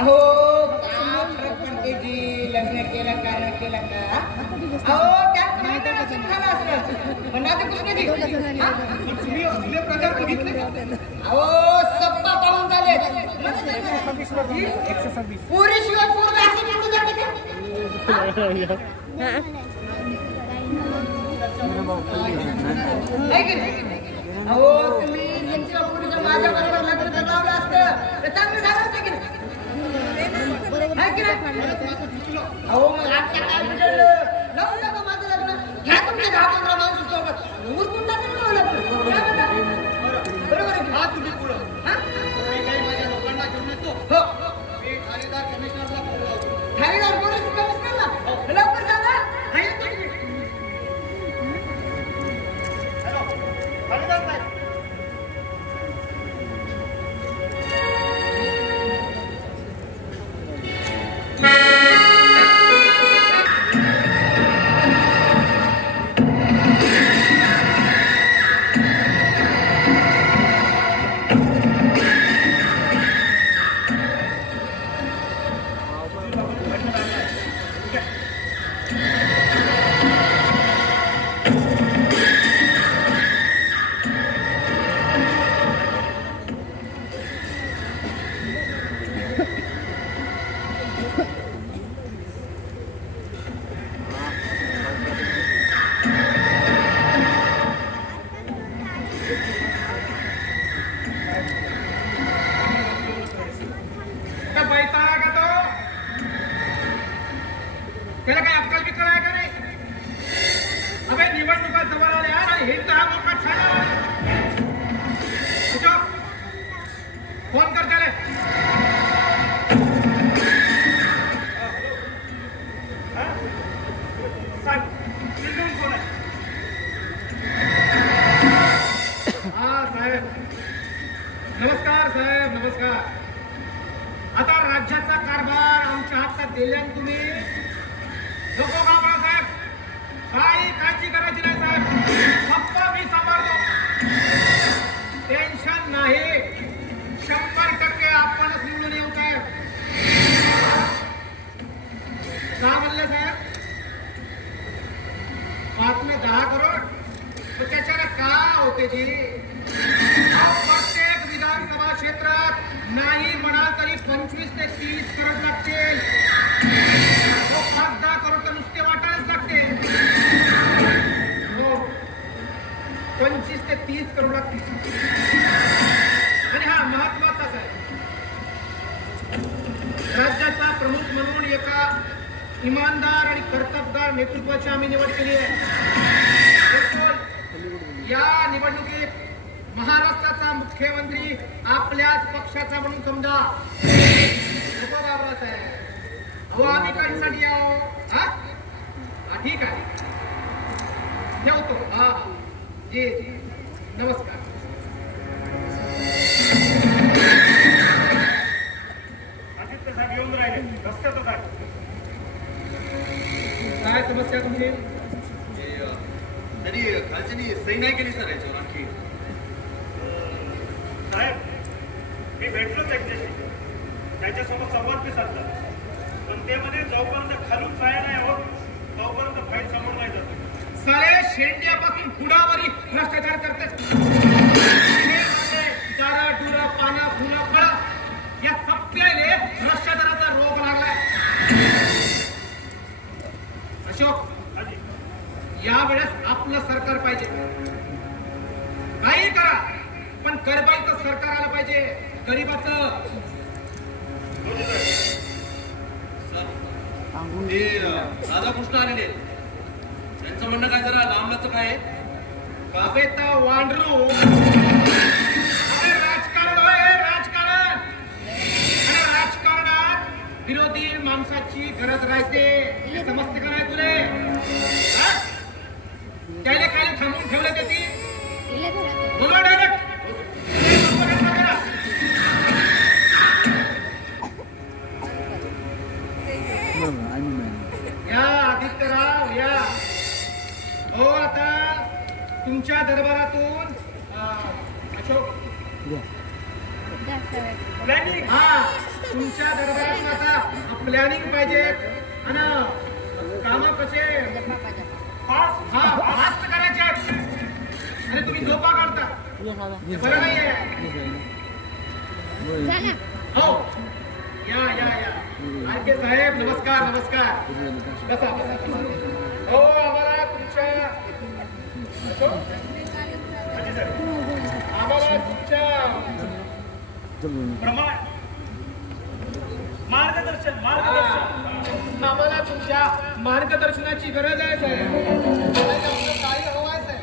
अहो लग्न केलं का न केलं का अहो त्यात माहिती नसून झालं असतं पण आता कृष्णजी तुम्ही प्रकार बघितले अहो सप्पा पाहून झाले पुरी शिवाय पूर्ण असं निघून जाते का अहो तुम्ही यांच्या पुरीचं माझ्या बरोबर लग्न जर लावलं असतं तर चांगलं झालं असतं की अहो मग आता काय बिघडलं लावून टाका माझं लग्न घ्या तुमच्या 10-15 माणसासोबत उरकून टाकून बरोबर आहे हा तुम्ही पुढं मी काही माझ्या लोकांना घेऊन येतो हो मी ठाणेदार कमिशनरला फोन लावतो ठाणेदार पोलीस कमिशनरला लवकर सांगा हॅलो ठाणेदार साहेब फोन कर त्याला हा साहेब नमस्कार साहेब नमस्कार आता राज्याचा कारभार आमच्या हातात दिल्याने तुम्ही नको घाबरा साहेब काही काळजी करायची नाही साहेब फक्त मी सांभाळतो टेन्शन नाही 100% आपणच निवडून येऊ साहेब का म्हणले साहेब 5 में 10 करोड तो त्याच्याला का होते जी प्रत्येक विधानसभा क्षेत्रात नाही म्हणाल तरी 25 ते 30 करोड लागतील 5-10 करोड तर नुसते वाटायलाच लागते 25 ते 30 करोड लागतील आणि हा महत्वाचाच आहे राज्याचा प्रमुख म्हणून एका इमानदार आणि कर्तबगार नेतृत्वाची आम्ही निवड केली आहे या निवडणुकीत महाराष्ट्राचा मुख्यमंत्री आपल्याच पक्षाचा म्हणून समजा बाबराच आहे अहो आम्ही कशासाठी आहो हा ठीक आहे ठेवतो हा जी नमस्कार आदित्य साहेब येऊन राहिले रस्त्यातच आहे काय समस्या तुमची तरी खालच्यानी सही नाही केली सर याच्यावर आणखी साहेब मी भेटलो त्यांच्याशी त्याच्यासोबत संवाद बी साधला पण ते मध्ये जोपर्यंत खालून फाईल नाही होत तोपर्यंत फाईल समोर नाही जातो सारे शेंड्यापासून पुढावरी भ्रष्टाचार करतात दारा डुरा पाना फुला फळ या सगळ्याले भ्रष्टाचाराचा रोग लागलाय अशोक यावेळेस आपलं सरकार पाहिजे काही करा पण गरीबाचं सरकार आलं पाहिजे गरीबाचं ते राधाकृष्ण आलेले त्यांचं म्हणणं काय जरा लांबचं काय बाबेता वांडरू राजकारण होय राजकारण आणि राजकारणात विरोधी माणसाची गरज राहते हे समजते का नाही तुले त्याला काय थांबून ठेवलं ते ती बोला डायरेक्ट या आदित्यराव या हो आता तुमच्या दरबारातून अशोक हा तुमच्या दरबारात प्लॅनिंग पाहिजे आणि काम कसे फास्ट करायचे आणि तुम्ही झोपा काढता बरं नाहीये. हो या या या आरके साहेब नमस्कार नमस्कार. कसा हो आम्हाला तुमच्या मार्गदर्शन आम्हाला तुमच्या मार्गदर्शनाची गरज आहे साहेब. काही हवं आहे साहेब.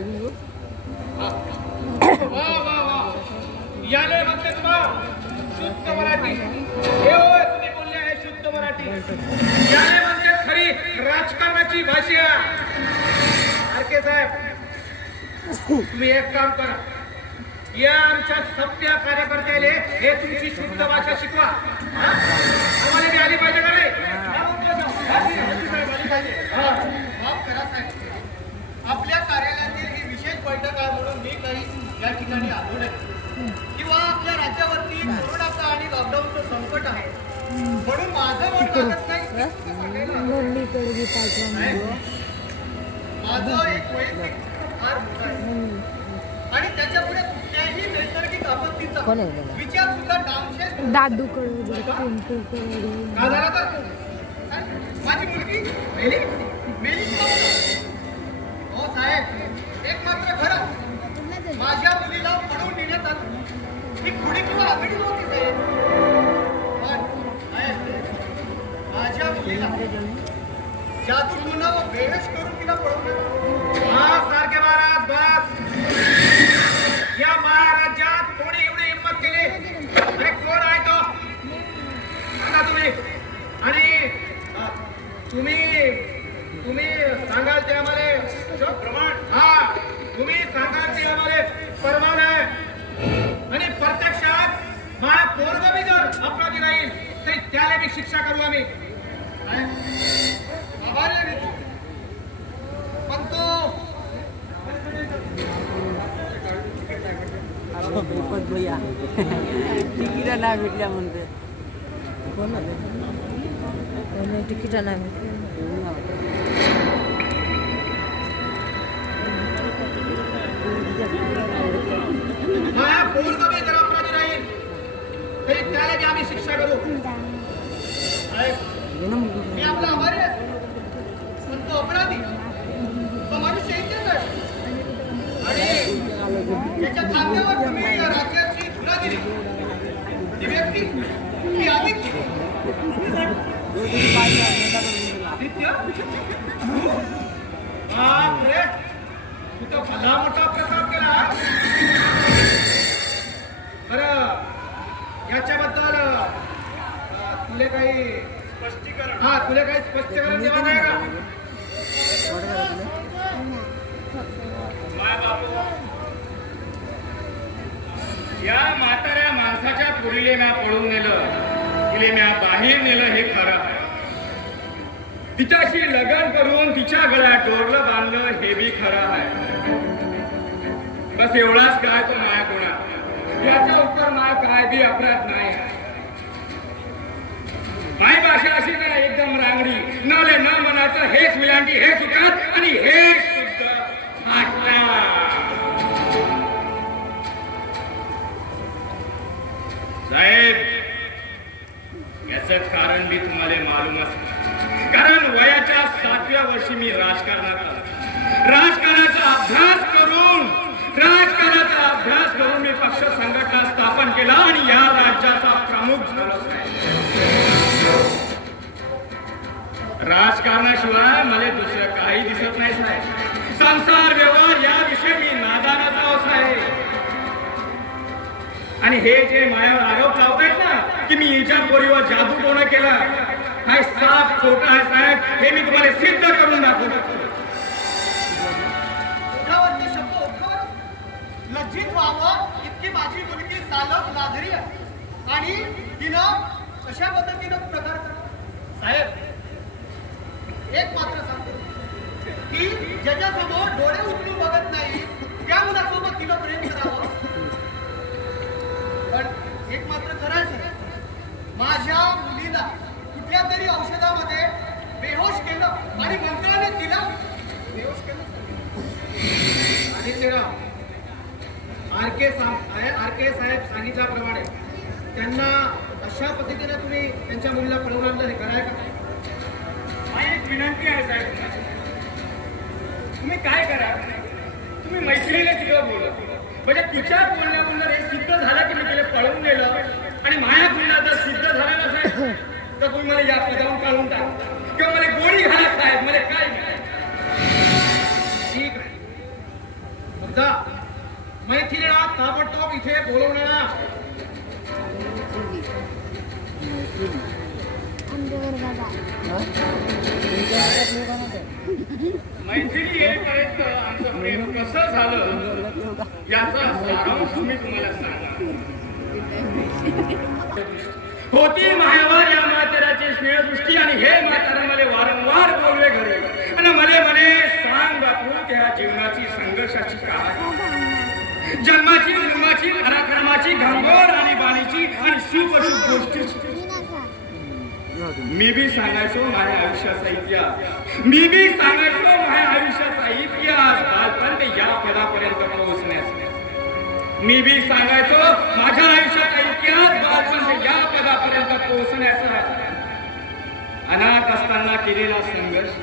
वा वा वा याले म्हणते तुम्हा शुद्ध मराठी. हे होय तुम्ही बोलले आहे शुद्ध मराठी. याले म्हणते खरी राजकारणाची भाषा. आरके साहेब तुम्ही एक काम करा, या आमच्या सभ्य कार्यकर्त्याले हे तुमची शुद्ध भाषा शिकवा. आम्हाला बी आली पाहिजे का नाही? आपल्या कार्यालयातील ही विशेष बैठक आहे म्हणून मी काही या ठिकाणी आलो नाही, किंवा आपल्या राज्यावरती कोरोनाचा आणि लॉकडाऊनचं संकट आहे म्हणून माझं मत लागत नाही. माझं एक वैयक्तिक फार मोठा आहे आणि त्याच्यापुढे कुठल्याही नैसर्गिक आपत्तीचा विचार सुद्धा दादू माझी मुलगी मेली. हो साहेब एक मात्र खरं, माझ्या मुलीला पळून नेण्यात आलं. ही खुडी किंवा आघाडी नव्हती साहेब. पण माझ्या मुलीला जादूटून बेहोश करून तिला पळवलं. सारखे महाराज बस. या महाराज्यात कोणी एवढी हिंमत केली? अरे कोण आहे तो सांगा तुम्ही. आणि तुम्ही सांगाल ते आम्हाला प्रमाण. हा तुम्ही सांगाल ते आम्हाला परमान आहे. आणि प्रत्यक्षात माझ्या पोरगं जर अपराधी राहील तरी त्याला बी शिक्षा करू आम्ही. पण तो तिकीट नाही भेटल्या म्हणते. तिकीट नाही माझ्या पोरगं जर अपराधी राहील तरी त्याला बी आम्ही शिक्षा करू. मी आपला आभारी आहे, पण तो अपराधी तो मनुष्य इथेच आहे आणि त्याच्या खात्यावर तुम्ही राज्याची धुरा दिली. ती व्यक्ती ती आदित्य. बापरे तू तर भला मोठा प्रताप केला. बरं याच्याबद्दल तुला काही स्पष्टीकरण देवा नाही का? या म्हाताऱ्या माणसाच्या पुरीले म्या पळून नेलं, तिले म्या बाहेर नेलं हे खरं आहे. तिच्याशी लग्न करून तिच्या गळ्यात डोरलं बांधलं हे बी खरं आहे. बस एवढाच काय तो माया कोणा याच्या उत्तर माया काय बी अपराध नाही. माय भाषा अशी ना एकदम रांगडी, नले न मनाचं हेच विलांटी, हेच उकात आणि हेच शुद्ध फाटला. साहेब याचं कारण मी तुम्हाला मालूम असतं. कारण वयाच्या 7व्या वर्षी मी राजकारणाचा अभ्यास करून मी पक्ष संघटना स्थापन केला आणि या राज्याचा प्रमुख झालो. राजकारणाशिवाय मला दुसरं काही दिसत नाही साहेब. संसार व्यवहार याविषयी मी नादानाचा अवसा आहे. आणि हे जे माझ्यावर आरोप लावतायत ना की मी हिच्या पोरीवर जादू टोणं केलं, हा साफ खोटा आहे साहेब. हे मी तुम्हाला सिद्ध करून दाखवतो. ओठावरचे शब्द ओठावर लज्जित व्हावं इतकी माझी मुलगी चालक लाजरी आहे आणि तिनं कशा पद्धतीनं प्रकार साहेब एक मात्र सांगतो की ज्याच्यासमोर डोळे उचलून बघत नाही त्या मुलासोबत तिनं प्रेम करावं. पण एक मात्र करायचं माझ्या मुलीला कुठल्या तरी औषधामध्ये बेहोश केलं आणि मंत्राने तिला बेहोश केलं. आदित्यराव, आर.के. साहेब सांगितल्याप्रमाणे त्यांना अशा पद्धतीने तुम्ही त्यांच्या मुलीला पळवून आणलं, हे कराय का? माझी एक विनंती आहे साहेब, तुम्ही काय करा, तुम्ही मैत्रिणीला तिथं बोला, म्हणजे तिच्या बोलण्याबरोबर हे सिद्ध झालं की मी तिला पळवून नेलं आणि माझ्या बोलण्यात जर सिद्ध झालं नसेल तर तुम्ही मला या पदावरून काढून टाक किंवा मला गोळी घाला साहेब, मला काय नाही. ठीक आहे, मुद्दा मैथिलीला ताबडतोब इथे बोलवणारा. मैत्रिणी येईपर्यंत आमचं प्रेम कसं झालं याचा सारांश मी तुम्हाला सांगा. होती मायावर या म्हाताऱ्याची स्नेहदृष्टी आणि हे म्हातारा मला वारंवार बोलले घरी आणि म्हणे सांग बापू त्या जीवनाची संघर्षाची काय, जन्माची जन्माची पराक्रमाची घांगोर आणि बाणीची आणि सुपशुभ गोष्टीची. मी बी सांगायचो माझ्या आयुष्याचा इतिहास, मी बी सांगायचो माझ्या आयुष्याचा इतिहास बालपण या पदापर्यंत पोहोचण्याचा. मी बी सांगायचो माझ्या आयुष्याचा इतिहास बालपण या पदापर्यंत पोहोचण्याचा. अनाथ असताना केलेला संघर्ष,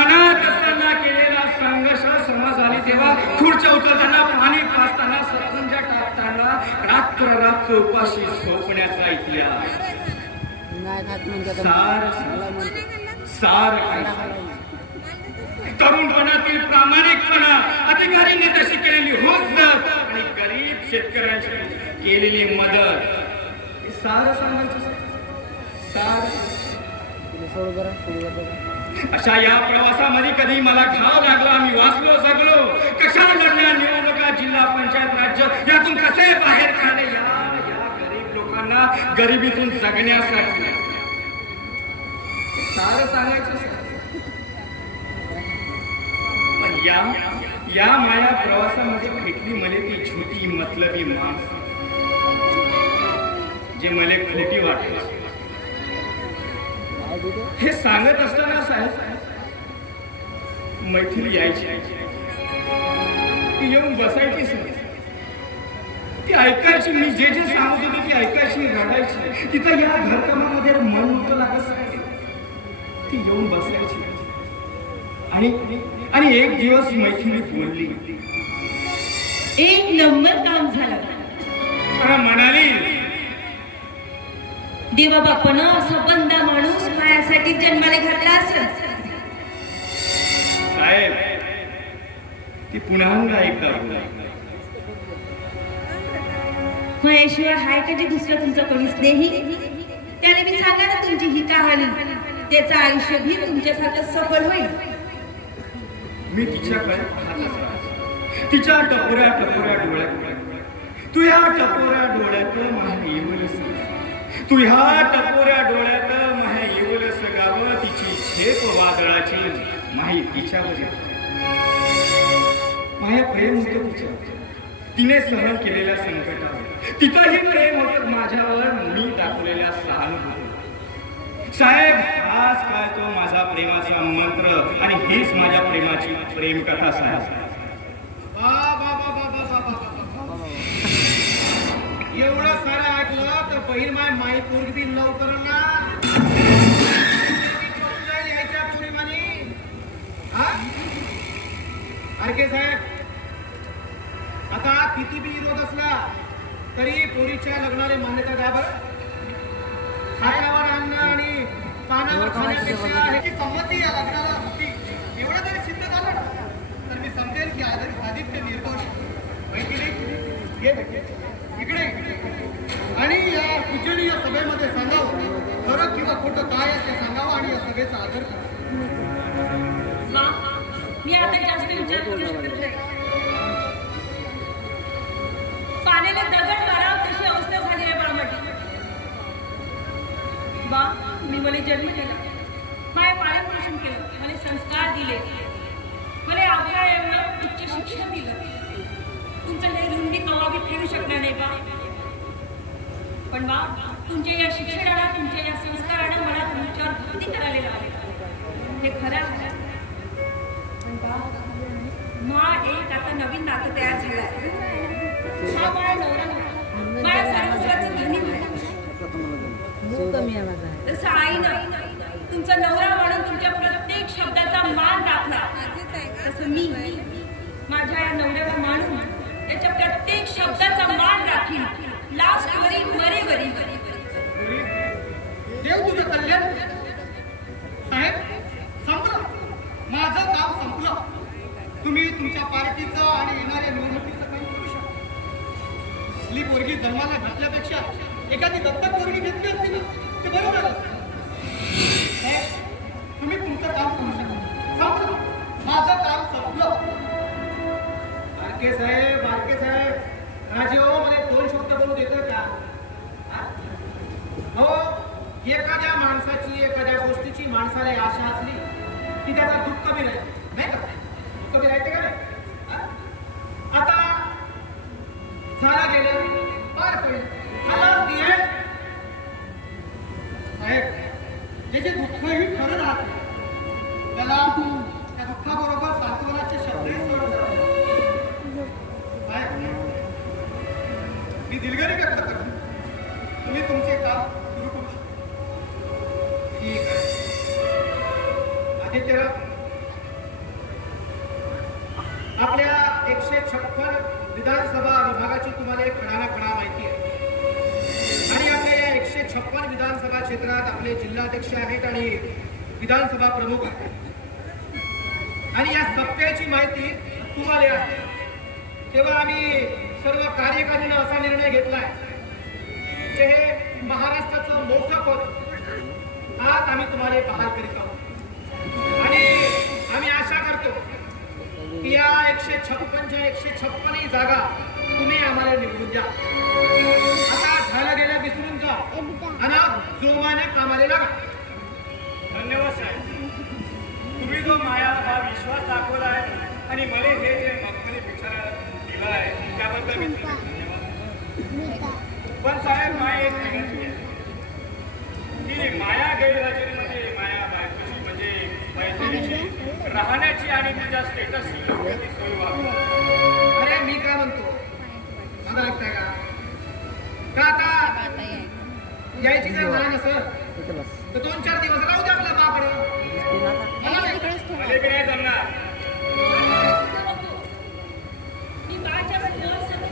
अनाथ असताना केलेला संघर्ष समज आली तेव्हा खुर्च्या उतरताना, पाणी पाजताना, सतरंजा टाकताना, रात्र उपाशी झोपण्याचा इतिहास. सार तरुणपणातील प्रामाणिकपणा, अधिकाऱ्यांनी तशी केलेली होत आणि गरीब शेतकऱ्यांची केलेली मदत, सार सांगायचं. अशा या प्रवासामध्ये कधी मला घाव लागला, मी वाचलो जगलो, कशा लढल्या निवडणुका, जिल्हा पंचायत, राज्य, यातून कसे बाहेर काढले या गरीब लोकांना गरिबीतून जगण्यासाठी सारं सांगायचं. पण या माया प्रवासामध्ये भेटली मले ती छोटी मतलबी माणसं जे मले खोटी वाटत. हे सांगत असताना साहेब मैथिली यायची, ती येऊन बसायचीच नाही, ती ऐकायची, मी जे सांगत होते ती ऐकायची, रडायची. तिथं या घरकामामध्ये मन नव्हतं लागत, ती येऊन बसायची. आणि एक दिवस मैथिली बोलली, एक नंबर काम झालं. म्हणाली, देवा बापानं असा बंदा माणूस मायासाठी जन्माला घातला असेल. साहेब ती पुन्हा एकदा बोलली, महेश्वर हाय कधी दुसरं तुमचं कोणी स्नेही, त्याने मी सांगा ना तुमची ही कहाणी, त्याचं आयुष्य भी तुमच्यासारखं सफल होईल. मी तिच्याकडे पाहत, तिच्या टपोऱ्या डोळ्यात, तू या टपोऱ्या डोळ्यात माझ्या येऊलच, तू ह्या टपोऱ्या डोळ्यात माझ्या येऊल सगावं. तिची झेप वादळाची माही तिच्यावर, माझ्या प्रेम होतं तिच्यावर, तिने सहन केलेल्या संकटावर, तिचंही प्रेम होतं माझ्यावर, मी दाखवलेल्या सहानुभूती. साहेब हाच काय तो माझा प्रेमाचा मंत्र आणि हीच माझ्या प्रेमाची प्रेमकथा साहेब. एवढं सारं ऐकलं तर बहीण माई पोरगी लवकर ना यायच्या पूर्णिमानी. आर.के. साहेब, आता किती बी विरोध असला तरी पोरीच्या लग्नाला मान्यता द्या बरं. खाण्यावर आणणं आणि पानावर खाण्यापेक्षा ह्याची संमती या लग्नाला होती, एवढं जरी सिद्ध झालं ना तर मी समजेल की आदित्य निर्दोष. इकडे आणि या पूजनीय सभेमध्ये सांगावं खरं किंवा खोटं काय आहे ते सांगावं आणि या सभेचा आदर करावा. मी आता जास्त विचार करू शकत नाही. पाण्याला दगड मारावं तशी अवस्था झाली आहे बाळामध्ये. बा मी मला जन्म केला, माझे पालन पोषण केलं, मला संस्कार दिले, मला आपल्या एवढं उच्च शिक्षण दिलं. तुमचं हे ऋण मी कवा बी फेडू शकणार नाही बा. पण बा तुमच्या या शिक्षणाला, तुमच्या या संस्कारानं मला तुमच्यावर नवीन नातं तयार झालंय. हा माझा नवरा नाही, माझ्या सर्वस्वाचं धनी नाही. कमी आवाज आहे. तसं आईनं तुमचा नवरा म्हणून तुमच्या प्रत्येक शब्दाचा मान राखला, तसं मी माझ्या या नवऱ्याला मानून त्याच्या प्रत्येक शब्दाचा मान राखीन. लास्ट वरी मरेवरी. देव तुझं कल्याण. साहेब, संपलं. माझं काम संपलं. तुम्ही तुमच्या पार्टीचं आणि येणाऱ्या निवडणुकीचं काही करू शकता. ही पोरगी जन्माला घातल्यापेक्षा एखादी दत्तक पोरगी घेतली असती ना, ते बरं झालं असतं. साहेब, तुम्ही तुमचं काम करू शकता. संपलं. माझं काम संपलं. बारके साहेब, राजे हो, मला 2 शब्द बोलू देतं का? हो, एखाद्या माणसाची एखाद्या गोष्टीची माणसाला आशा असली की त्याचा दुःख कमी राहते, नाही का? दुःख कमी राहते का नाही? आता झालं गेलं, पार पडेल. साहेब, ज्याचे दुःखही खरं राहते त्याला त्या दुःखाबरोबर सांत्वनाचे शब्दही सोडून जातात. मी दिलगिरी व्यक्त करतो. तुम्ही तुमचे काम सुरू करू शकता. ठीक आहे. आदित्यराव, आपल्या 156 विधानसभा विभागाची तुम्हाला एक खडा माहिती आहे. आणि आपल्या या 156 विधानसभा क्षेत्रात आपले जिल्हाध्यक्ष आहेत आणि विधानसभा प्रमुख आहेत. आणि या सत्तेची माहिती तुम्हाला आहे. तेव्हा आम्ही सर्व कार्यकारिणीनं असा निर्णय घेतलाय की हे महाराष्ट्राचं मोठं पद आज आम्ही तुम्हाला बहाल करीत आहोत. आणि आम्ही आशा करतो की या 156च्या 156 जागा तुम्ही आम्हाला निवडून द्या. आता झालं गेलं विसरून जा आणि जोमाने कामाला लागा. धन्यवाद साहेब. तुम्ही जो माया हा विश्वास दाखवला आहे आणि मला हे जे मखमली पिक्चर दिलं आहे त्याबद्दल मी धन्यवाद. पण साहेब, माया एक वेगळी आहे की माया गैरहजेरीमध्ये माया बायकोची म्हणजे मैत्रिणीची राहण्याची आणि तिच्या स्टेटसची सोय व्हावी. अरे मी काय म्हणतो, मला ऐकताय का? आता यायची जर नाही नसत तर 2-4 दिवस राहू दे आपल्या बाकडे. मला बी नाही जमणार. मी माझ्या सगळं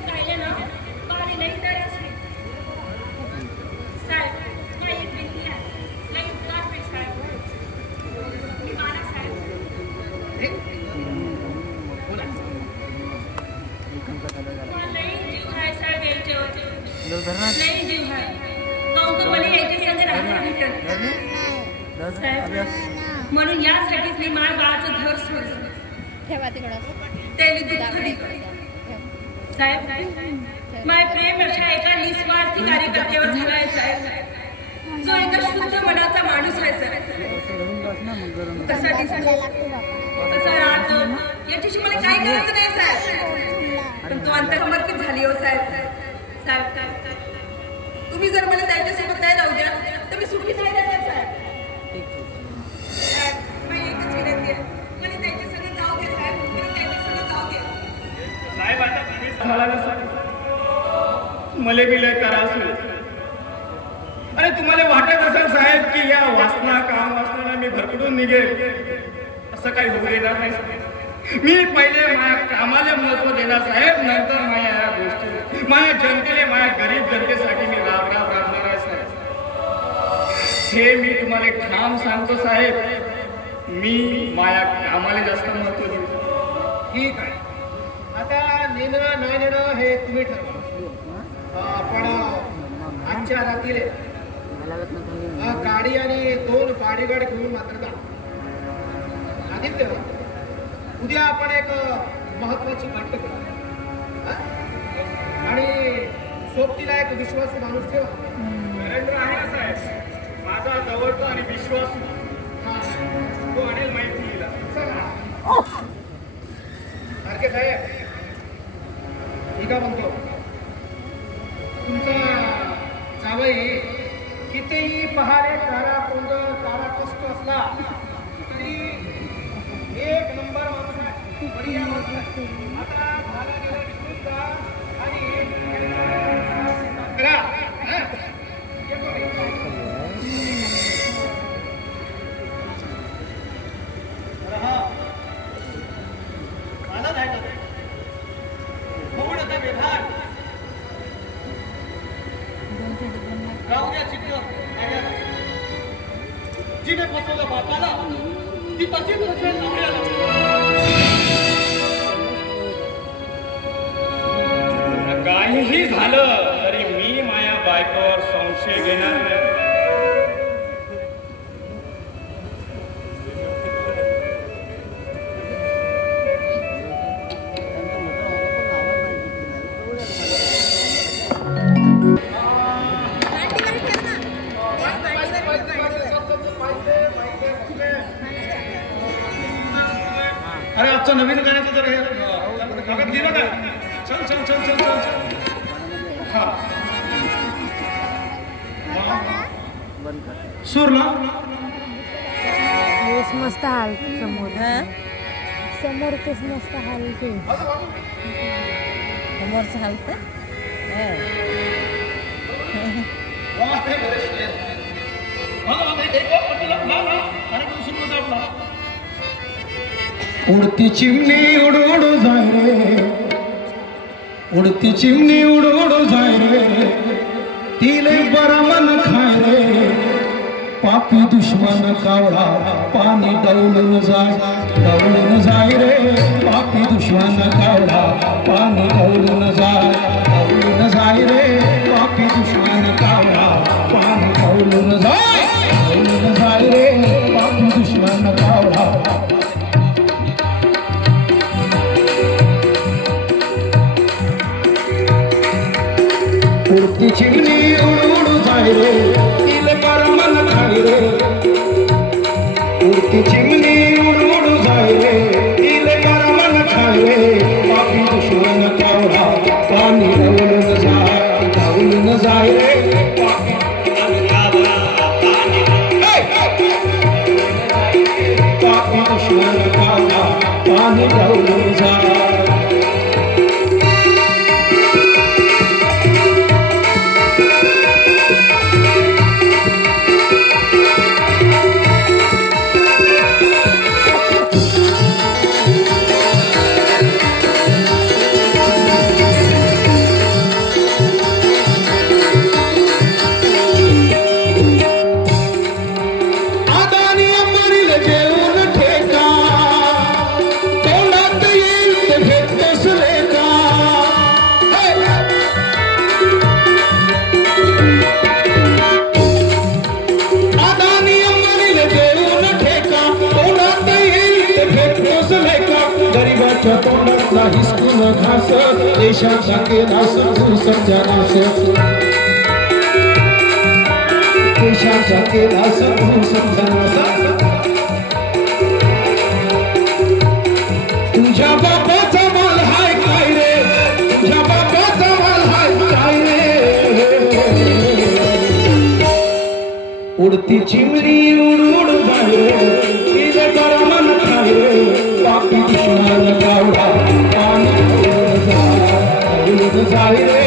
राहिले ना, पाणी नाही तयार असते. साहेब, माझी एक व्यक्ती आहे, लई त्रास आहे साहेब. मी मला साहेब मला लई जीव आहे साहेब यायच्यावरती. लई जीव आहे. काहून मला यायच्या संग राहायला भेटत साहेब. म्हणून यासाठीच मी माझ्या बाळाचं घर सोडलं. ठेवा तिकडं. त्याला दुःख दिलं. साहेब, माझे प्रेम अशा एका निस्वार्थी कार्यकर्त्यावर झाला आहे साहेब, जो एका शुद्ध मनाचा माणूस आहे साहेब. कसा दिसतो, कसा राहतो याच्याशी मला काही करायचं नाही साहेब. पण तो अंतर्मर्पित झाली हो साहेब. साहेब, तुम्ही जर मला त्याच्यासोबत नाही जाऊ द्या तर मी सुखी जायला नाही साहेब. साहेब, मी एकच विनंती आहे, मला त्याच्यासोबत जाऊ दे साहेब. मला त्याच्यासोबत जाऊ दे साहेब. आता तुम्हीच मला मले बी लय त्रास होईल. अरे तुम्हाला वाटत असेल साहेब की या वासनाला मी भरकडून निघेल, असं काही होऊ देणार नाही. मी पहिले माझ्या कामाला महत्व देणार साहेब, नंतर माझ्या या गोष्टी माझ्या जनतेने माझ्या गरीब जनतेसाठी मी राबणार आहे साहेब. हे मी तुम्हाला एक ठाम सांगतो साहेब, मी माझ्या कामाला जास्त महत्व देतो. ठीक आहे. आता नेणं नाही नेणं हे तुम्ही ठरवा. पण आजच्या रात्री गाडी आणि 2 बॉडीगार्ड घेऊन मात्र जा. आदित्य, उद्या आपण एक महत्वाची बैठक करू आणि सोबतीला एक विश्वासू माणूस ठेवा. नरेंद्र आहे ना साहेब, माझा जवळचा आणि विश्वासू. तो आणेल माहिती. सारखे साहेब, मी काय म्हणतो, तुमचा जावई कितीही पहारे तारा कष्ट असला तरी 1 नंबर माणूस आहे. जिने फसवलं बापाला ती तशीच रचेल नवऱ्याला. काहीही झालं तरी मी माझ्या बायकोवर संशय घेणार नाही. अरे आजचं नवीन गाण्याचं जर हे कागद दिलं का? चल चल चल चल चल चल. सूर ना तेच मस्त हाल समोर समोर तेच मस्त हाल ते समोरचं हालत उडती चिमणी उड उड जाय रे, उडती चिमणी उड उड जाय रे, तिले बरा मन खाय रे, पापी दुश्मन कावळा पाणी डवलून जाय रे, पापी दुश्मन कावळा पाणी डवलून जाय रे, पापी दुश्मन कावळा पाणी डवलून जाय रे, पापी दुश्मन कावळा. उडती चिमणी उड उड जाय रे, तिले बरा मन खाय रे, उडती चिमणी उड उड जाय रे, तिले बरा मन खाय रे, पापी दुश्मन कावळा पाणी डवलून जाय रे, पापी दुश्मन कावळा पाणी डवलून जाय. घास देशाचा केला सर्जनास, देशाचा केला सर्जनास. तुझ्या बापाचा माल हाय काय रे, तुझ्या बापाचा माल हाय काय रे, उडती चिमणी उड उड जाय रे, तिले बरा मन खाय रे, पापी दुश्मन कावळा पाणी डवलून जाय रे.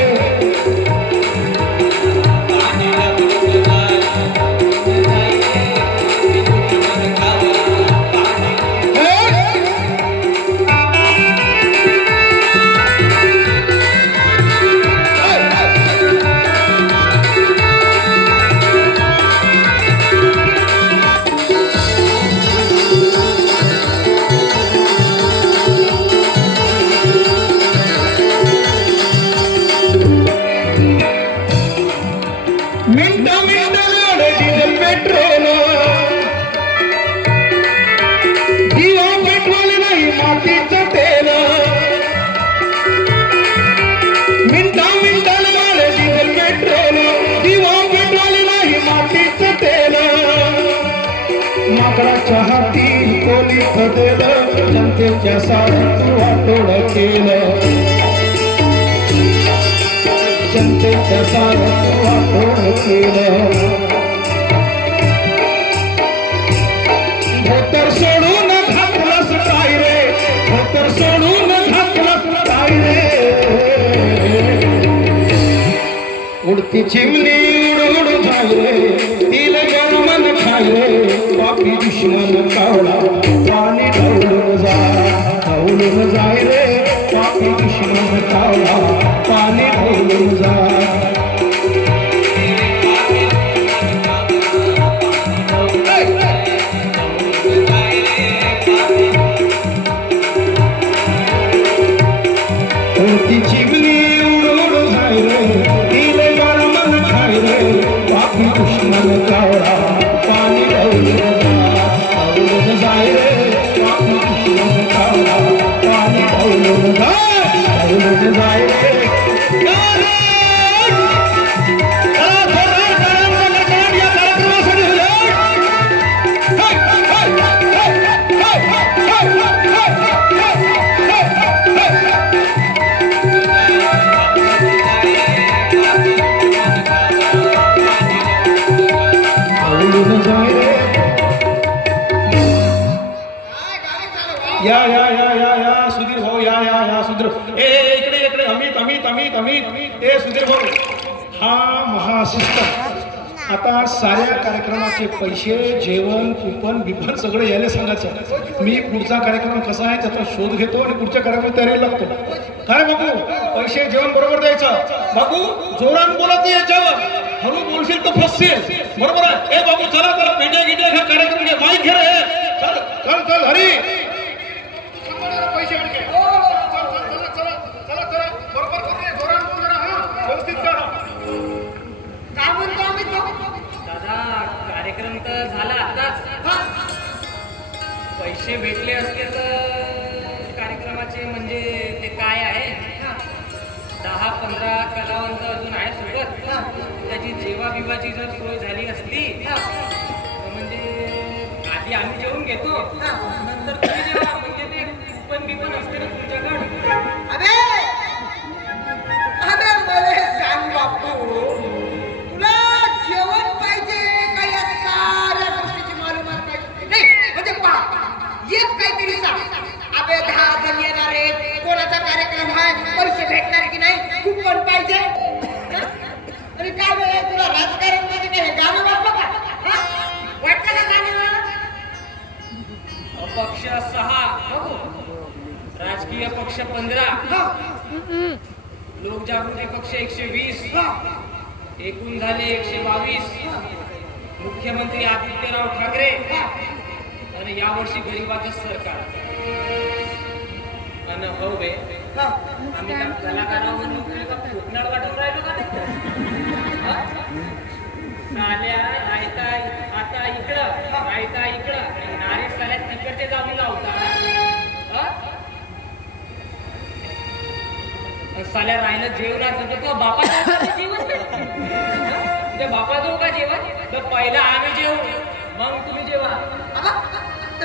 माकडाच्या हाती कोलीत दिलं, जनतेच्या साथ वाटोळ केलं, जनतेच्या साथ वाटोळ केलं. धोतर सोडून घातलंस काय रे, धोतर चिमणी उडून जाय रे तिला गरमन खाय रे पापी दुश्मन कावळा पाणी ढवळून जाय रे पापी दुश्मन कावळा पाणी ढवळून जाय ती चिमणी उडून जाय रे तिला गरमन खाय रे पापी दुश्मन कावळा पाणी ढवळून जाय रे पापी दुश्मन कावळा पाणी ढवळून जाय रे या सुधीर भाऊ या सुधीर इकडे अमित सुधीर भाऊ हा महाशिष्ट आता साऱ्या कार्यक्रमाचे पैसे जेवण कुपन बिपन सगळं यायला सांगायचं मी पुढचा कार्यक्रम कसा आहे त्याचा शोध घेतो आणि पुढच्या कार्यक्रमात तयारी लागतो काय बाबू पैसे जेवण बरोबर द्यायचं बाबू जोरान बोलत नाही याच्यावर हळू बोलशील तर फसशील बरोबर आहे ए बाबू चला पेट्या गिट्या घ्या कार्यक्रम घे माईक घे रे चल हरी पैसे चला बरोबर करू जोरान बोल जरा हा व्यवस्थित करा काय म्हणतो आम्ही तो दादा कार्यक्रम तर झाला आताच पैसे भेटले असते तर कार्यक्रमाचे म्हणजे ते काय आहे 10-15 कलावंत अजून आहे सोबत त्याची जेवा बिवाची जर सोय झाली असती तर म्हणजे आधी आम्ही जेवून घेतो नंतर तुम्ही जेव्हा म्हणजे ते कुपन बिपन असते ना तुमच्याकडे अरे मला सांग बापू तुला जेवण पाहिजे का या साऱ्या गोष्टीची मालूमात पाहिजे नाही म्हणजे एक काहीतरी सांग अबे 10 जण येणार आहेत कोणाचा कार्यक्रम आहे पैसे भेटणार की नाही कुपन पाहिजे आणि काय वेळ तुला राजकारण मध्ये काय गाणं वाटलं का वाटलं का गाणं अपक्ष 6 राजकीय पक्ष 15 लोकजागृती पक्ष 120 एकूण झाले 122 मुख्यमंत्री आदित्यराव ठाकरे आणि यावर्षी गरिबाचं सरकार आणि हो बे आम्ही का कलाकारावर नोकरी का कोकणात वाटून राहिलो का साल्या आता इकडं नारे साल्या तिकडचे जाऊन लावता साल्या राहिलं जेवणाचं तर बापाचं जेवण ते बापाजवळ का जेवण तर पहिला आम्ही जेवू मग तुम्ही जेवा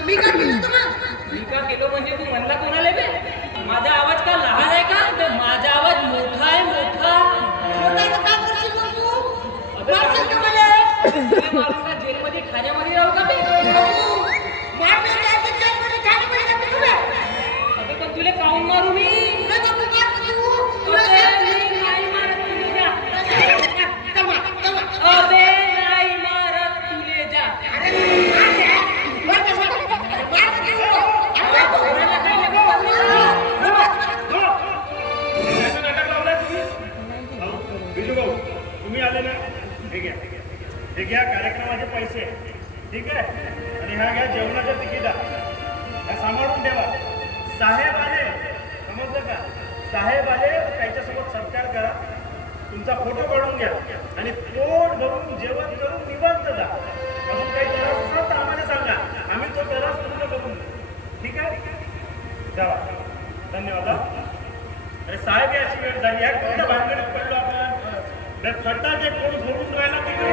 मी काय केलं तुम्हाला मी का केलो म्हणजे तू म्हणला कोणाला बे माझा आवाज का लहान आहे का तर माझा आवाज मोठा आहे जेलमध्ये ठाण्यामध्ये राहू का ते पण तुला काऊन मारू मी हे घ्या कार्यक्रमाचे पैसे ठीक आहे आणि ह्या घ्या जेवणाच्या तिकीटा ह्या सांभाळून ठेवा साहेब आले समजलं का साहेब आले त्याच्यासोबत सत्कार करा तुमचा फोटो काढून घ्या आणि पोट भरून जेवण करून निवांत जा अजून काही त्रास असला तर आम्हाला सांगा आम्ही तो त्रास पूर्ण करून ठीक आहे जावा धन्यवाद अरे साहेब याची वेळ झाली या कोणत्या भानगडीत पडलो आपण फटाके कोण झोडून राहिला तिकडे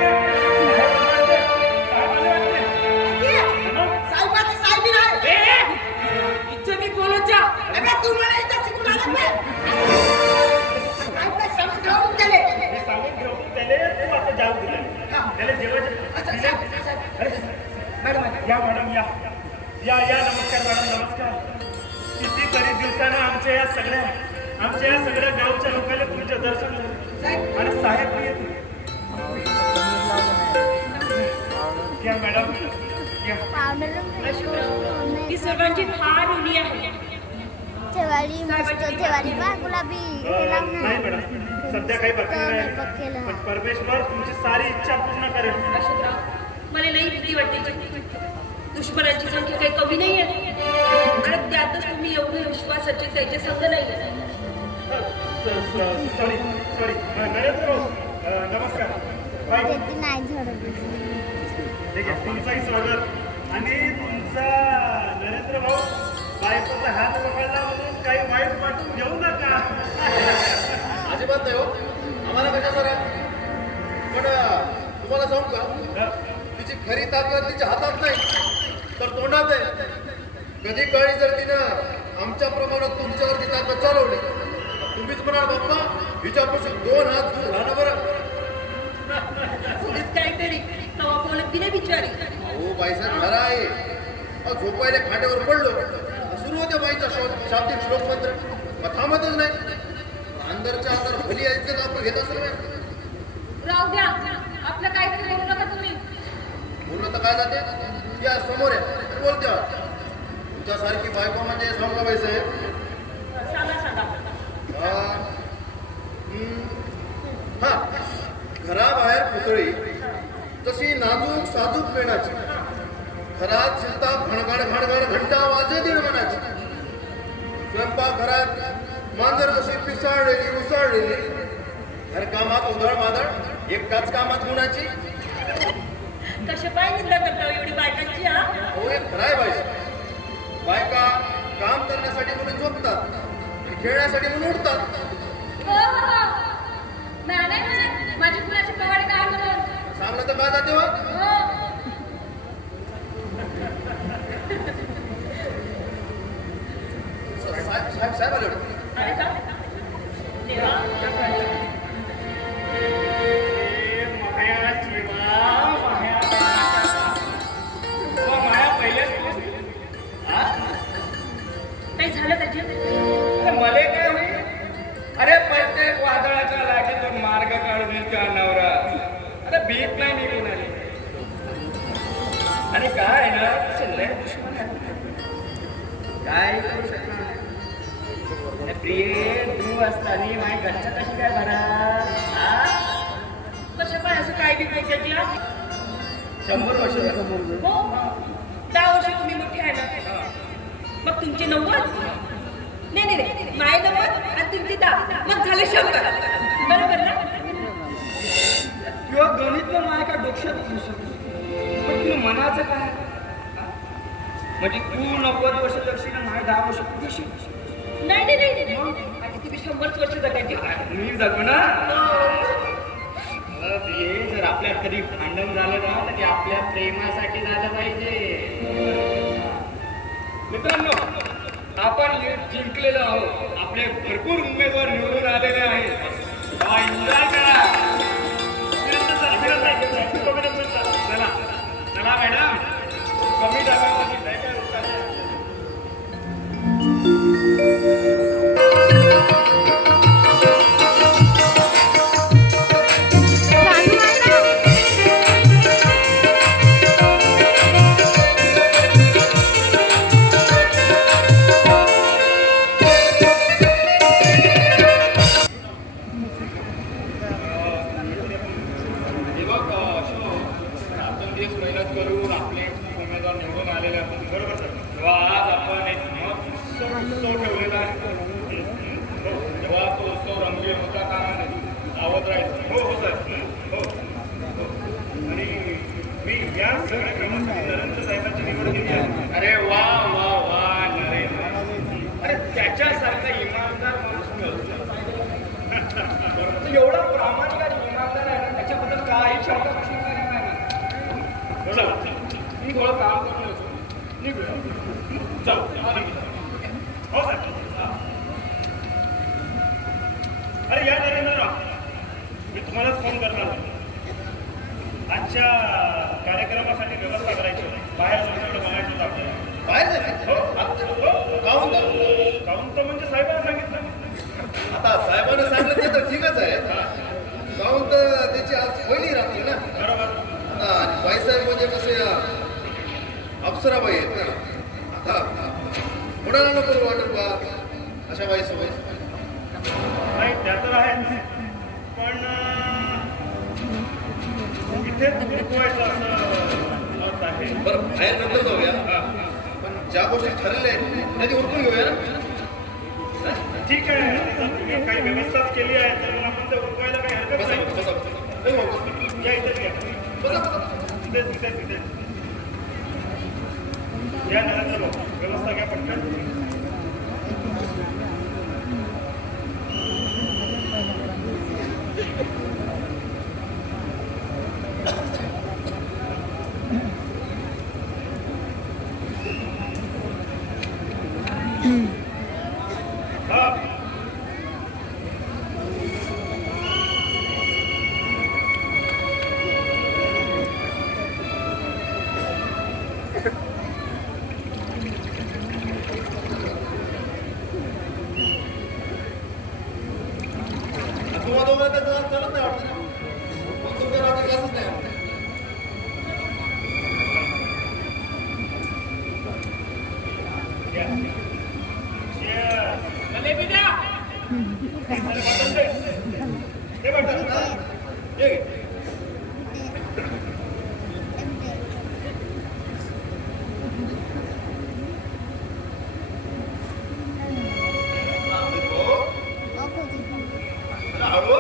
या मॅडम या नमस्कार मॅडम नमस्कार कितीतरी दिवसानं आमच्या या सगळ्या गावच्या लोकांना तुमचं दर्शन झालं आणि साहेब येतो या मॅडम या. ही सर्वांची फार मुली आहे. ठेवाली मस्त ठेवाली बा गुलाबी नाही मॅडम, सध्या काही बाकी नाही, पण परमेश्वर तुमची सारी इच्छा पूर्ण करेल. अशोकराव, मला लई भीती वाटते. दुश्मनांची संख्या काही कमी नाही आहे आणि त्यातच तुम्ही एवढे विश्वासाचे त्याचे संघ नाही. सॉरी नरेंद्र नमस्कार. नाही झडप ठीक आहे, तुमचंही स्वागत. आणि तुमचा नरेंद्र भाऊ बायकोचा हात पकडला म्हणून काही वाईट वाटून घेऊ नका. अजिबात नाही हो, आम्हाला कशा सर. पण तुम्हाला सांगू का, तिची खरी ताकद तिच्या हातात नाही तर तोंडात आहे. कधी काळी जर तिनं आमच्या प्रमाणात तुमच्यावरती ताकद चालवली, तुम्हीच म्हणाल बाप्पा हिच्यापासून 2 हात दूर राहणं बरं. काहीतरी तवा बोलत तिने बिचारी. हो बाईसाहेब खरा आहे. झोपायला खाट्यावर पडलो, सुरू होत्या बाईचा शाब्दिक श्लोक मंत्र, थांबतच नाही. अंदरच्या अंदर भली ऐकत आपण घेत असं नाही. राहू द्या, आपलं काहीतरी बोलू नका तुम्ही. बोललं तर काय जाते, या समोर या बोलत्या. तुमच्यासारखी बायको म्हणजे सांगा बाईसाहेब. सांगा. हा, घराबाहेर पुतळी तशी नाजूक साजूक पेणाची, घरात शिरता घणघण घंटा वाजे दीड मनाची. स्वयंपाक घरात मांजर जशी पिसाळलेली उसळलेली, घरकामात उधळ मादळ एकाच कामात गुणाची. कशा पाय निंदा करता एवढी बायकांची. हा हो, एक खराय बाई. बायका काम करण्यासाठी म्हणून झोपतात, खेळण्यासाठी म्हणून उठतात. माझी कुणाची पवाडे काय म्हणून सांगलं तर काय जाते वा. साहेब आले. अरे का देवा, काही झालं त्याचे. मले काय होईल. अरे प्रत्येक वादळाच्या लागेतून मार्ग काढून त्या नवरा. अरे भीत नाही मी कोणाली. आणि काय ना लय दुश्मन आहे. काय करू शकणार प्रिय तू असताना माझी घटना कशी काय भरा. कशा पाय असं काय बी पैशाची. 100 वर्ष हो, 10 वर्ष तुम्ही मोठी आहे ना, मग तुमचे 90. नाही माय 90 आणि तुमची 10, मग झाले 100. बरोबर ना. किंवा गणित माय का डोक्यात घेऊ शकतो, पण तुला मनाचं काय. म्हणजे तू 90 वर्ष जगशील आणि माझे 10 वर्ष तू जगशील. नाही आणि तुम्ही 100 वर्ष जगायची. मी जगू ना. जर आपल्यात कधी भांडण झालं ना तर ते आपल्या प्रेमासाठी झालं पाहिजे. मित्रांनो, आपण जिंकलेलो आहोत. आपले भरपूर उमेदवार निवडून आलेले आहेत. एन्जॉय करा. चला मॅडम, कमी जागावरती काय काय होत आहे. अरे वा वा वा नरेंद्र. अरे त्याच्यासारखा इमानदार माणूस एवढा प्रामाणिक आणि इमानदार आहे ना, त्याच्याबद्दल काही चौकशी नाही. मी थोडं काम करून येतो. हो सर. अरे या नरेंद्रराव, मी तुम्हालाच फोन करणार होतो. आजच्या कार्यक्रमासाठी व्यवस्था करायची होती. बाहेर तुमच्याकडे बघायचं होतं आपल्याला. बाहेर जायचं काऊन तर म्हणजे साहेबांना सांगितलं. आता साहेबांना सांगितलं ते तर ठीकच आहे. जाऊन तर त्याची आज पहिली अप्सराबाई आहेत ना, आता कोणाला नको वाटत बा अशा बाई सोबत. नाही त्या तर आहे, पण इथेच टिकवायचं असं मत आहे. बरं बाहेर नंतर जाऊया, पण ज्या गोष्टी ठरलेल्या आहेत त्या ती उरकून घेऊया ना. ठीक आहे, जर तुम्ही काही व्यवस्थाच केली आहे तर मग आपण ते उरकायला काही हरकत बसा नाही. बसा बसा. नाही हो, बसा. या इथेच या, बसा बसा. इथेच इथेच इथेच या. नरेंद्र भाऊ, व्यवस्था घ्या पटकन. तुम्हाला दोघांना त्याचं चालत नाही वाटतं ना? मग तुमच्या रात्री क्लासच नाही वाटत. ये घे. हळू.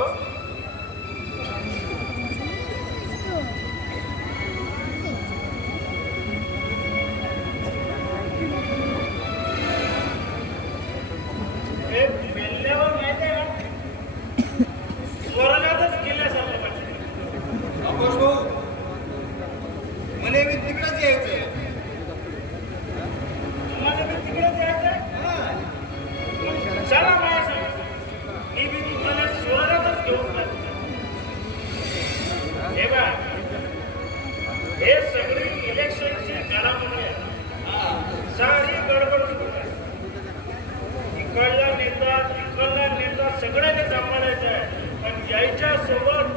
हे मेल्ल्यावर माहिती आहे का, स्वरालाच गेल्यासारखं वाटतं. अकोश भाऊ, मला मी तिकडेच यायचंय. तुम्हाला मी तिकडेच यायचंय? चला माझ्यासोबत. मी बी तुम्हाला स्वरालाच घेऊन जातो. हे बघा, हे सगळी इलेक्शनची घडामोडी आहे. सारी गडबड सुरू आहे. इकडला नेता सगळ्यांनी सांभाळायचं आहे, पण यायच्या सोबत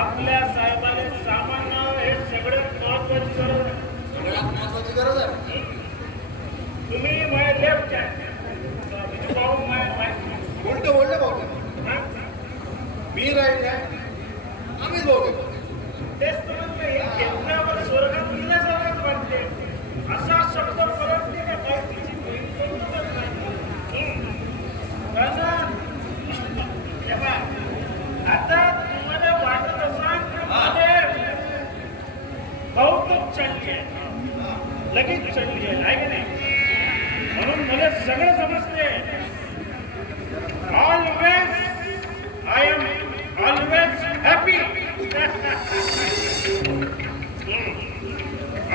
आपल्या साहेबांनी सामान्य हे सगळ्यात महत्वाची गरज आहे. सगळ्यात महत्वाची गरज आहे. तुम्ही माय लेफ्ट आहे, पाहून माय राईट. उलट बोललं भाऊ. हा? मी राईट आहे, आम्हीच भाऊ. तेच तर म्हणते, हे घेतल्यावर स्वर्गात गेल्यासारखंच वाटते. असा शब्द परत नाही का बायकोची बहीण बोलतच नाही. कारण हे बघा, आता तुम्हाला वाटत असाल की मध्ये बहुतेक चढली आहे, लगेच चढली आहे की नाही, म्हणून मला सगळं समजते. Always I am always happy.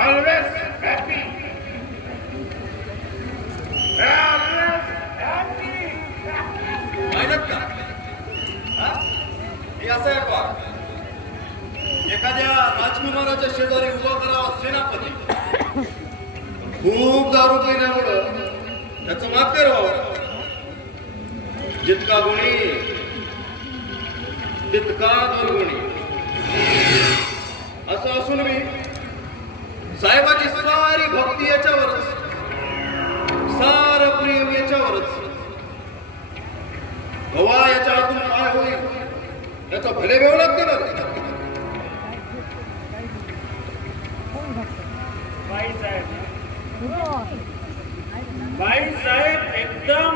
Always happy. पाहिलं का? हा? हे असं आहे बा, एखाद्या राजकुमाराच्या शेजारी उभा करावा सेनापती, खूप दारू पिण्यामुळं त्याचं मागते राहावं. जितका गुणी तितका दुर्गुणी. असं असून मी साहेबाची सारी भक्ती याच्यावरच, सार प्रेम याच्यावरच. हवा याच्या हातून काय होईल याचा भले वेळ लागते ना. बाई साहेब एकदम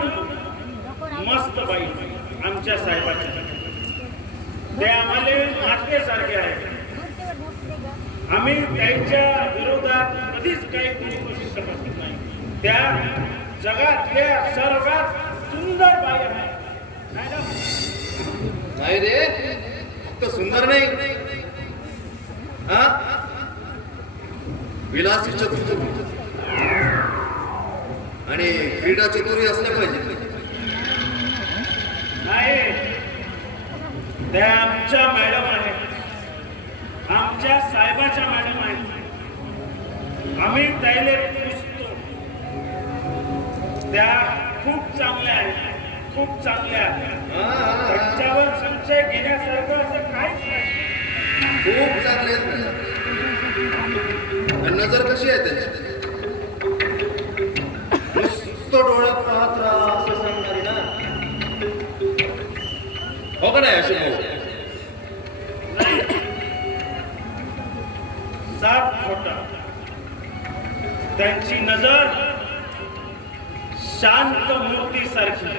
मस्त बाई आमच्या साहेबाच्या. ते आम्हाला मातेसारखे आहेत. आम्ही त्यांच्या विरोधात कधीच काही करू शकत नाही. त्या जगातल्या सर्वात सुंदर बाई आहे. नाही रे, फक्त सुंदर नाही, हा विलासी चतुर आणि क्रीडा चतुर्ही असल्या पाहिजे. नाही, त्या आमच्या मॅडम आहेत, आमच्या साहेबाच्या मॅडम आहेत. आम्ही त्याला पुजतो. त्या खूप चांगल्या आहेत, खूप चांगल्या आहेत. त्यांच्यावर संशय घेण्यासारखं असं काहीच नाही. खूप चांगले आहेत. त्यांना नजर कशी आहे त्यांची नुसतं डोळ्यात पाहत राहा असं सांगणारी ना हो का नाही अशोक भाऊ साप खोटा त्यांची नजर शांत मूर्तीसारखी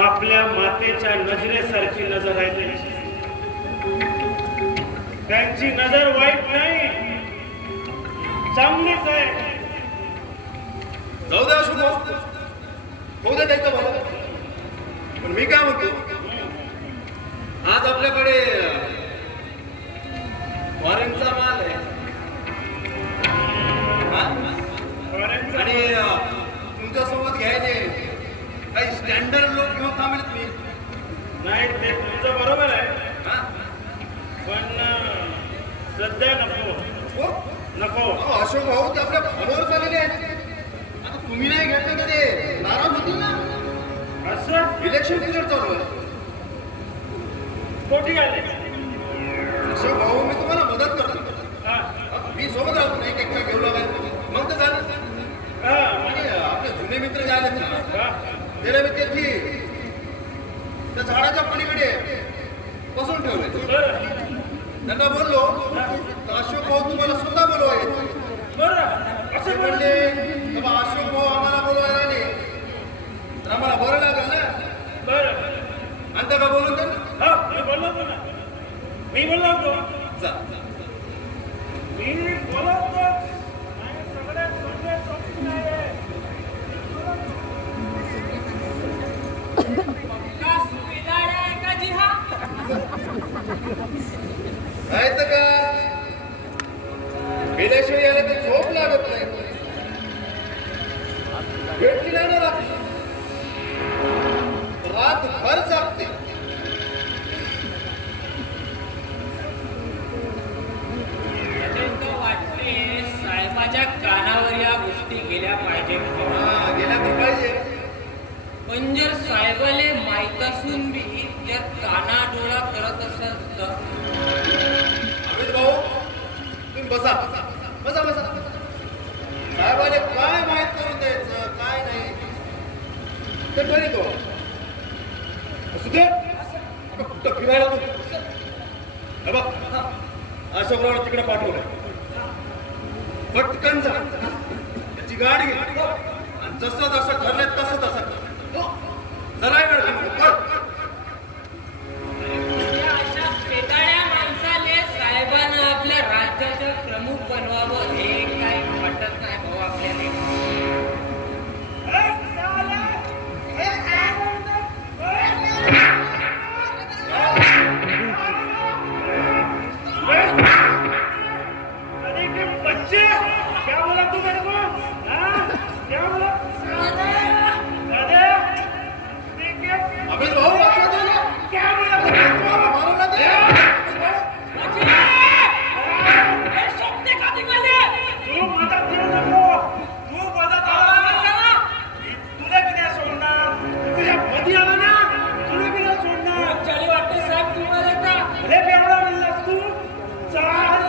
आपल्या मातेच्या नजरेसारखी नजर आहे त्यांची नजर वाईट नाही चांगलीच आहे जाऊ द्या अशोक भाऊ होऊ द्या त्यांचं भाऊ पण मी काय म्हणतो आज आपल्याकडे फॉरेनचा माल आहे आणि तुमच्यासोबत घ्यायचे काही स्टँडर्ड लोक घेऊन थांबले तुम्ही नाही ते तुमचं बरोबर आहे पण सध्या नको नको अशोक भाऊ ते आपल्या फॉलोअर्स आलेले आहेत आता तुम्ही नाही घेतलं तर ते नाराज होतील ना असं इलेक्शन पिरियड चालू आहे कोठी आले अशोक भाऊ मी तुम्हाला मदत करतो मी सोबत राहतो नाही एक घेऊ लागायला मग तर झालं आणि आपले जुने मित्र जे आलेत ना त्याला मी तेथी त्या झाडाच्या पलीकडे बसून ठेवले त्यांना बोललो अशोक भाऊ तुम्हाला स्वतः बोलवायचे असे म्हणले तेव्हा अशोक भाऊ आम्हाला बोलवायला नाही तर आम्हाला बरं लागेल ना बरं आणता का बोलून त्यांना मी बोललो होतो ना मी बोललो होतो जा मी बोललो होतो सगळ्यात आहेत का गेल्याशिवाय याला तर झोप लागत नाही भेटली नाही ना रातभर जागते वाटते साहेबाच्या कानावर या गोष्टी गेल्या पाहिजे गेल्या तर पाहिजे पण जर साहेबाले माहीत असून बी जर कानाडोळा करत असत अमित भाऊ तुम्ही बसा बसा बसा साहेबाने काय माहित करून द्यायचं काय नाही ते करी तो असू दे कुठं फिरायला बघ अशोकराव तिकडे पाठवलं पटकन जा त्याची गाडी घे आणि जसं जसं ठरलं तसं तसं जरा वेळ अशा पेटाळ्या माणसाले साहेबांना आपल्या राज्याचं प्रमुख बनवावं हे काही वाटत नाही भाऊ आपल्याला बच्चे क्या बोला तू मेरे को क्या बोला अमित भाऊ वाचवा दे ना क्या बोला मारू ना ते तू मदत देऊ नको तू मदत तुला किती सोडणार तुझ्या मध्ये आला ना तुला किती सोडणार चली वाटते साहेब तुम्हाला का अरे केवढा म्हणलास तू चाल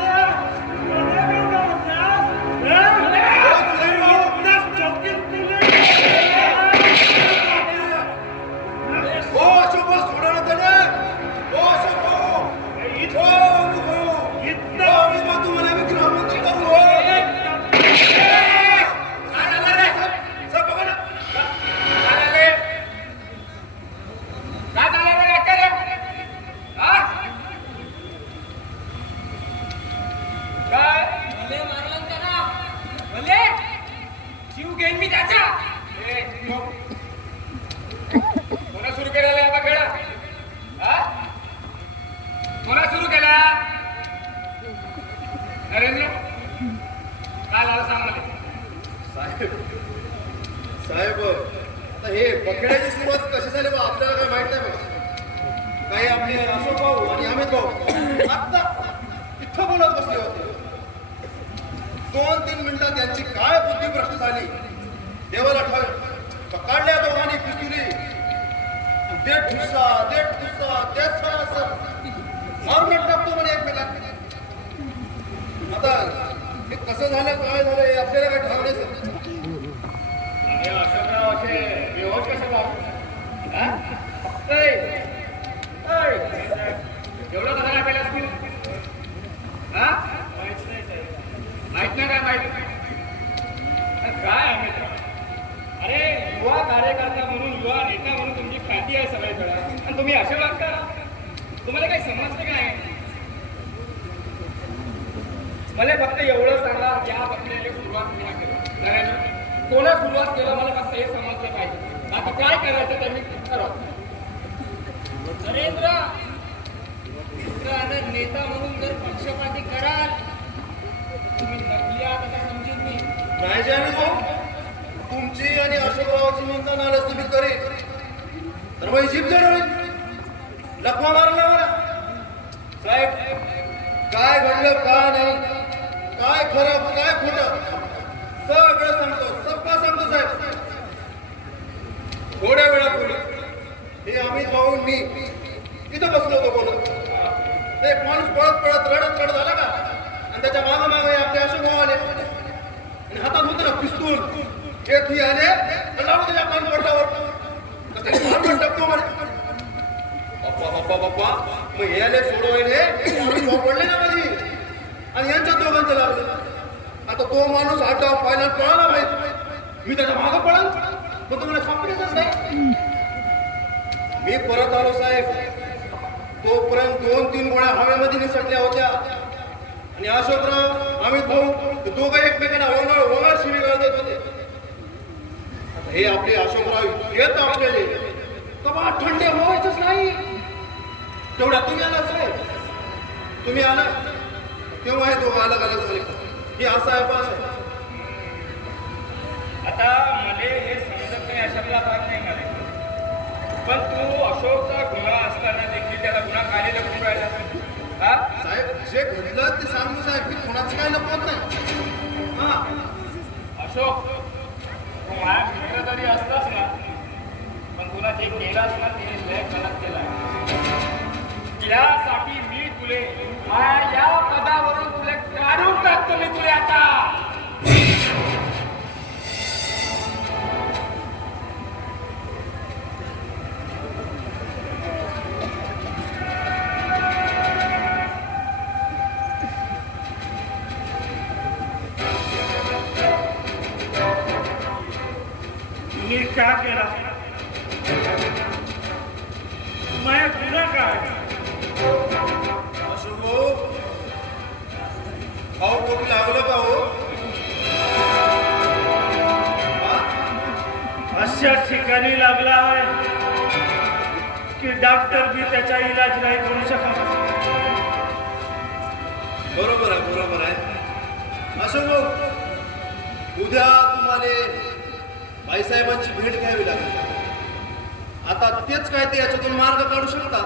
साहेब आता हे बकड्याची सुरुवात कशी झाली बा आपल्याला काय माहित नाही बघा काही आपले अशोक भाऊ आणि अमित भाऊ आता इथं बोलत बसले होते 2-3 मिनिटात त्यांची काय बुद्धी भ्रष्ट झाली देवाला ठाव पकडल्या दोघांनी पिस्तुली दे ठुसा त्याच मारून टाकतो म्हणे एकमेकांना आता हे कसं झालं काय झालं हे आपल्याला काय ठाव नाही सर. हे अशोकराव असे बेहोश कशाला हा? एवढं कसा काय पेलास तू हा माहित नाही काय माहित काय आहे मित्र. अरे युवा कार्यकर्ता म्हणून युवा नेता म्हणून तुमची ख्याती आहे सगळीकडे आणि तुम्ही असे वागता. तुम्हाला काही समजते काय. मला फक्त एवढं सांगा या बघण्याची सुरुवात मी केली कोणा सुरुवात केलं मला फक्त हे समजलं पाहिजे. आता काय करायचं ते मी ठरवतो. नरेंद्र मित्रानं नेता म्हणून जर पक्षपाती कराल तुम्ही नकली आहात असं समजून मी नाही जाणू भाऊ तुमची आणि अशोकरावाची म्हणता नाराज तुम्ही करेल तर माझी जीभ जडवली लखवा मारला मला. साहेब काय घडलं काय नाही काय खरं काय खोटं सगळं सांगतो सबका सांगतो साहेब. थोड्या वेळापूर्वी हे अमित भाऊ मी इथं बसलो होतो बोलत. एक माणूस पळत पळत रडत रडत आला का आणि त्याच्या मागं मागे आपले अशोक भाऊ आले आणि हातात होते ना पिस्तूल येथे आले लावून त्याच्या कान पडल्यावर टपतो म्हणे बाप्पा बाप्पा बाप्पा मग हे आले सोडवायले पडले ना माझी आणि यांच्या दोघांचं लागलं. आता तो माणूस आटा पाहिला पळाला माहित मी त्याच्या मागं पळाल मग तुम्हाला सापडेच नाही. मी परत आलो साहेब तोपर्यंत 2-3 गोळ्या हवेमध्ये निसटल्या होत्या आणि अशोकराव अमित भाऊ दोघं एकमेकांना वंगाळ शिवीगाळ देत होते. हे आपले अशोकराव येत आपल्याला कबा थंडे व्हायचंच नाही. तेवढ्या तुम्ही आला साहेब तुम्ही आला तेव्हा हे दोघं अलग अलग झाले. हे असं आहे पास आहे. आता मला हे समजत नाही अशातला भाग नाही मला. पण तू अशोकचा गुन्हा असताना देखील त्याला गुन्हा काय लपवून राहिला हा साहेब जे घडलं ते सांगू साहेब की कोणाचं काय लपवत नाही. हा अशोक तू माझ्या मित्र जरी असतास ना पण तुला जे केलास ना तिने लय गलत केला. त्यासाठी मी तुले या पदावरून तुला काढून टाकतो. मी तुला आता मी क्या केला मैं गुन्हा काय अशोक भाऊ भाऊ टोपी लागलं का हो. अशा ठिकाणी लागला आहे की डॉक्टर भी त्याचा इलाज नाही करू शकत. बरोबर आहे बरोबर आहे. अशोक भाऊ उद्या तुम्हाला बाईसाहेबांची भेट घ्यावी लागेल. आता तेच काय ते याच्यातून मार्ग काढू शकता.